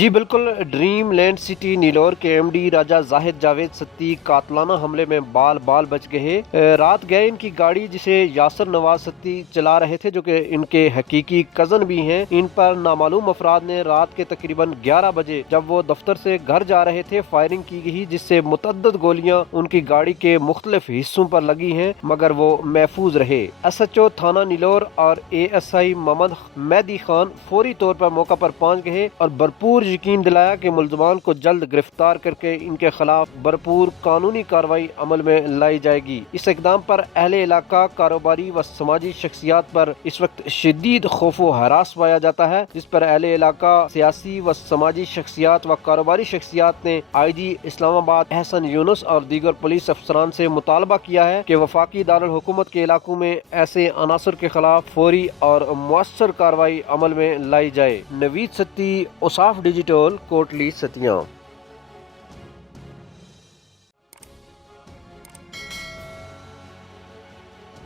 جی بالکل، dream land city Nellore کے M D راجہ زاہد جاوید ستی قاتلانہ حملے میں بال بال بچ گئے۔ رات گئے ان کی گاڑی جسے یاسر نواز ستی چلا رہے تھے، جو کہ ان کے حقیقی کزن بھی ہیں، ان پر نامعلوم افراد نے رات کے تقریباً 11 بجے جب وہ دفتر سے گھر جا رہے تھے فائرنگ کی گئی، جس سے متعدد گولیاں ان کی گاڑی کے مختلف حصوں پر لگی ہیں، مگر وہ محفوظ رہے۔ ایس ایچ او تھانہ نیلور اور اے ایس آئی محمد مہدی خان فوری طور پر موقع پر پہنچ گئے اور بھرپور یقین دلایا کہ ملزمان کو جلد گرفتار کر کے ان کے خلاف بھرپور قانونی کارروائی عمل میں لائی جائے گی۔ اس اقدام پر اہل علاقہ، کاروباری و سماجی شخصیات پر اس وقت شدید خوف و ہراس پایا جاتا ہے، جس پر اہل علاقہ، سیاسی و سماجی شخصیات و کاروباری شخصیات نے آئی جی اسلام آباد احسن یونس اور دیگر پولیس افسران سے مطالبہ کیا ہے کہ وفاقی دارالحکومت کے علاقوں میں ایسے عناصر کے خلاف فوری اور مؤثر کارروائی عمل میں لائی جائے۔ نوید ستی، اوصاف ڈیجیٹل، کوٹلی ستیاں۔